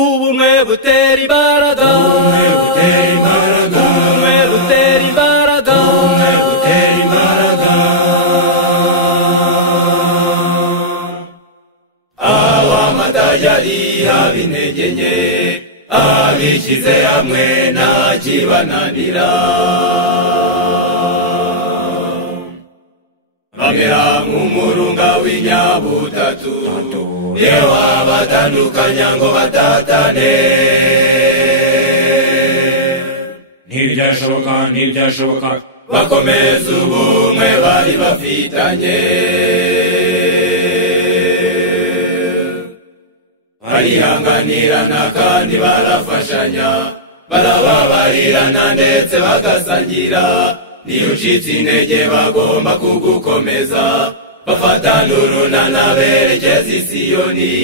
ubumwe butera imbaraga, ubumwe butera imbaraga, ubumwe butera imbaraga, ubumwe butera imbaraga. Abamadayari ab'intege nke, abishyize hamwe nta kibananira, bamera nk'umurunga w'inyabutatu, yewe abatandukanya ngo batatane. Ntibyashoboka, ntibyashoboka, bakomeza ubumwe bari bafitanye, barihanganirana kandi barafashanya, barababarirana ndetse bagasangira. Niyo ucitse intege bagomba kugukomeza, bafatana urunana berekeza i Siyoni.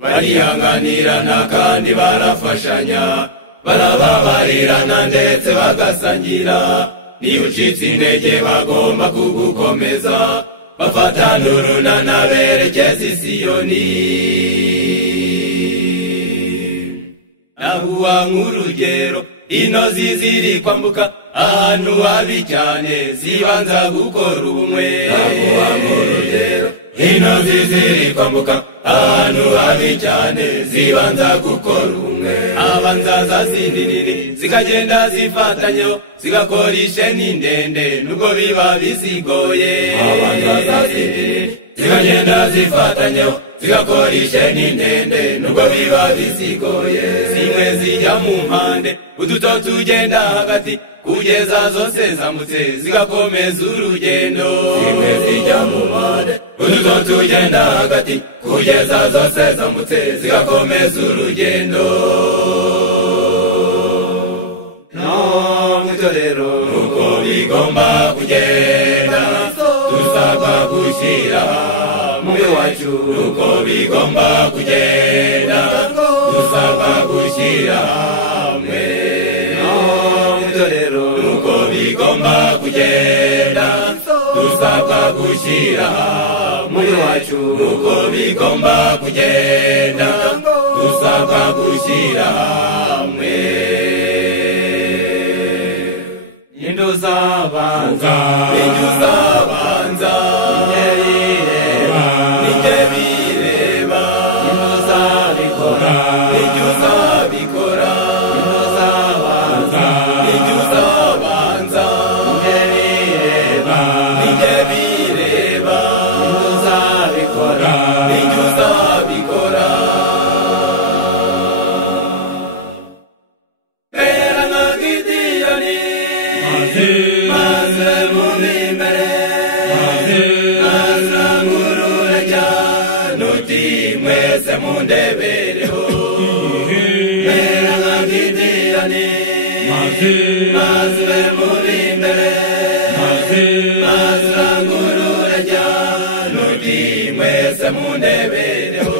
Barihanganirana kandi barafashanya, barababarirana ndetse bagasangira. Niyo ucitse intege bagomba kugukomeza, bafatana urunana berekeza i Siyoni. Nahuwa nk'urugero, intozi ziri kwambuka ahantu habi cyane, zibanza gukora ubumwe. Nahuwa nk'urugero, intozi ziri kwambuka ahantu habi cyane, zibanza gukora ubumwe. Abanzaza zindi nini zikagenda zifatanyeho, zigakora isheni ndende nubwo biba bisigoye. Abanzaza zindi nini zikagenda zifatanyeho, zigakora isheni ndende nubwo biba bisigoye. Zimwe zijya mu mpande, uduto tugenda hagati, kugeza zose zamutse zigakomeza urugendo. Zimwe zijya mu mpande, uduto tugenda hagati, kugeza zose zamutse zigakomeza urugendo. No mw'itorero nuko bigomba kugenda, dusabwa gushyira hamwe wacu. Nuko bigomba kugenda, dusabwa gushyira hamwe. No mw'itorero nuko bigomba kugenda, dusabwa gushyira hamwe wacu. Nuko bigomba kugenda, dusabwa gushyira hamwe. Indo zabanza, indo zabanza, nijye bireba, indo zabikora, indo zabikora, indo zabanza, indo zabanza, nijye bireba, indo zabikora, indo zabikora. Maze muri imbere, maze ngurure cyane, uti mwese mundebereho. Mera nka Gideyoni, maze muri imbere, maze ngurure cyane, uti mwese mundebereho.